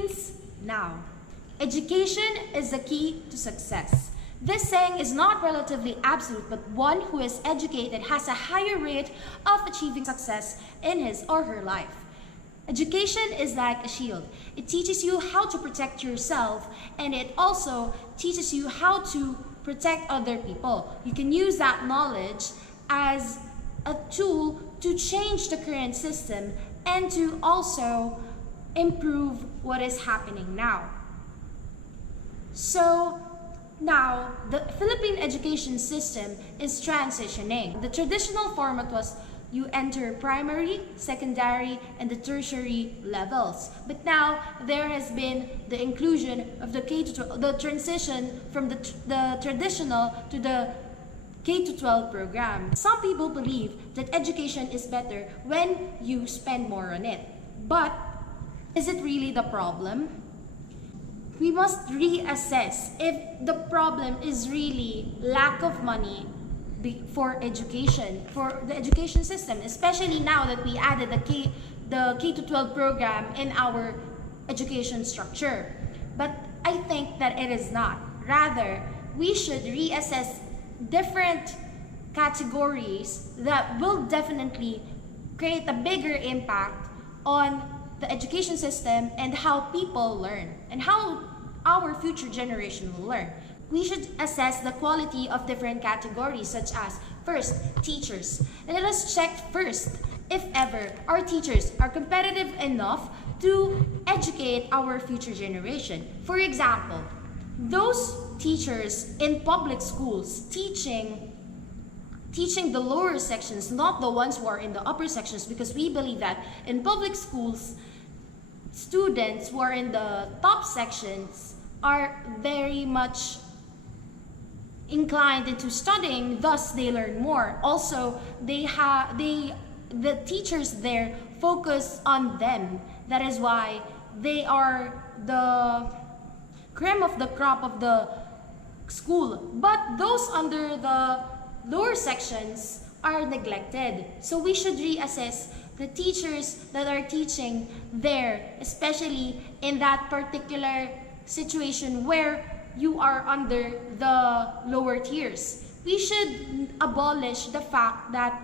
Philippines now. Education is the key to success. This saying is not relatively absolute, but one who is educated has a higher rate of achieving success in his or her life. Education is like a shield. It teaches you how to protect yourself, and it also teaches you how to protect other people. You can use that knowledge as a tool to change the current system and to also improve what is happening now. So now, the Philippine education system is transitioning. The traditional format was you enter primary, secondary, and the tertiary levels. But now, there has been the inclusion of the K-12, the transition from the traditional to the K-12 program. Some people believe that education is better when you spend more on it. But is it really the problem? We must reassess if the problem is really lack of money for education, for the education system, especially now that we added the K-12 program in our education structure. But I think that it is not. Rather, we should reassess different categories that will definitely create a bigger impact on the education system and how people learn and how our future generation will learn. We should assess the quality of different categories, such as, first, teachers. And let us check first, if ever, our teachers are competitive enough to educate our future generation. For example, those teachers in public schools teaching the lower sections, not the ones who are in the upper sections, because we believe that in public schools, students who are in the top sections are very much inclined into studying, thus they learn more. Also, the teachers there focus on them. That is why they are the cream of the crop of the school. But those under the lower sections are neglected. So we should reassess the teachers that are teaching there, especially in that particular situation where you are under the lower tiers. We should abolish the fact that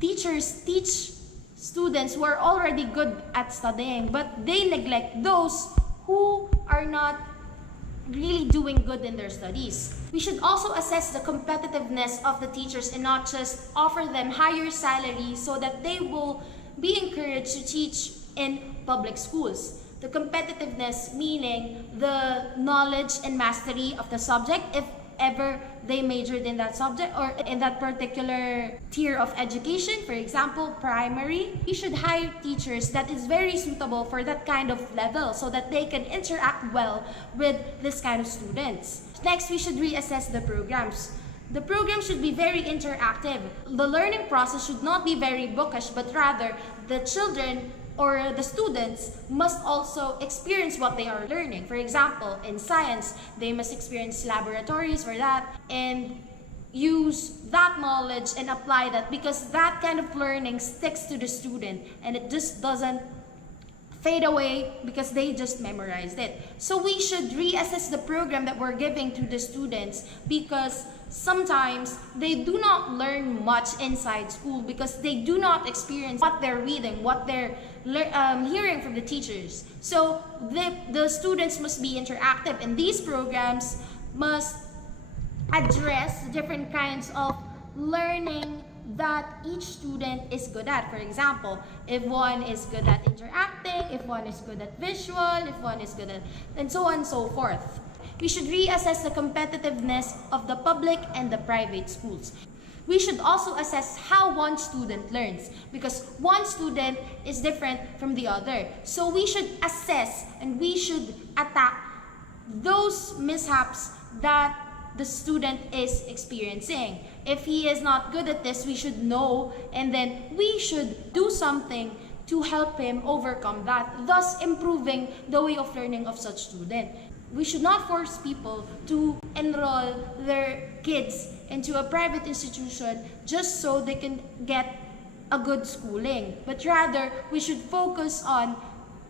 teachers teach students who are already good at studying, but they neglect those who are not really doing good in their studies. We should also assess the competitiveness of the teachers and not just offer them higher salary so that they will be encouraged to teach in public schools. The competitiveness meaning the knowledge and mastery of the subject, if ever they majored in that subject or in that particular tier of education. For example, primary, we should hire teachers that is very suitable for that kind of level so that they can interact well with this kind of students. Next, we should reassess the programs. The program should be very interactive. The learning process should not be very bookish, but rather the children or the students must also experience what they are learning. For example, in science, they must experience laboratories for that and use that knowledge and apply that, because that kind of learning sticks to the student and it just doesn't fade away because they just memorized it. So we should reassess the program that we're giving to the students, because sometimes they do not learn much inside school because they do not experience what they're reading, what they're hearing from the teachers. So the students must be interactive, and these programs must address different kinds of learning that each student is good at. For example, if one is good at interacting, if one is good at visual, if one is good at, and so on and so forth. We should reassess the competitiveness of the public and the private schools. We should also assess how one student learns, because one student is different from the other. So we should assess and we should attack those mishaps that the student is experiencing. If he is not good at this, we should know, and then we should do something to help him overcome that, thus improving the way of learning of such student. We should not force people to enroll their kids into a private institution just so they can get a good schooling. But rather, we should focus on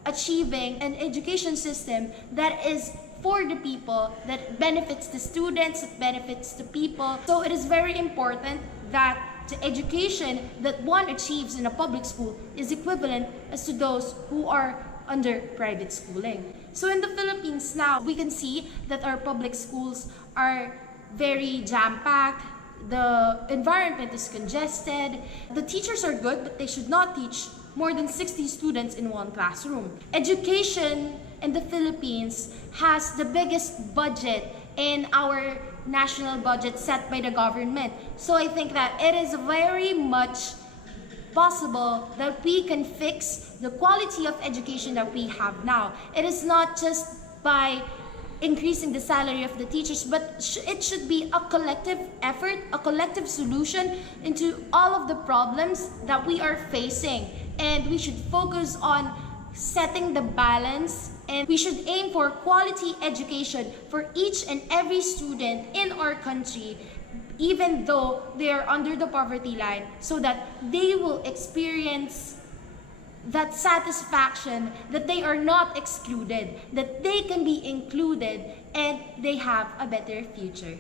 achieving an education system that is for the people, that benefits the students, that benefits the people. So it is very important that the education that one achieves in a public school is equivalent as to those who are under private schooling. So in the Philippines now, we can see that our public schools are very jam-packed. The environment is congested. The teachers are good, but they should not teach more than 60 students in one classroom. Education in the Philippines has the biggest budget in our national budget set by the government. So I think that it is very much possible that we can fix the quality of education that we have now. It is not just by increasing the salary of the teachers, but it should be a collective effort, a collective solution into all of the problems that we are facing. And we should focus on setting the balance, and we should aim for quality education for each and every student in our country, even though they are under the poverty line, so that they will experience that satisfaction that they are not excluded, that they can be included, and they have a better future.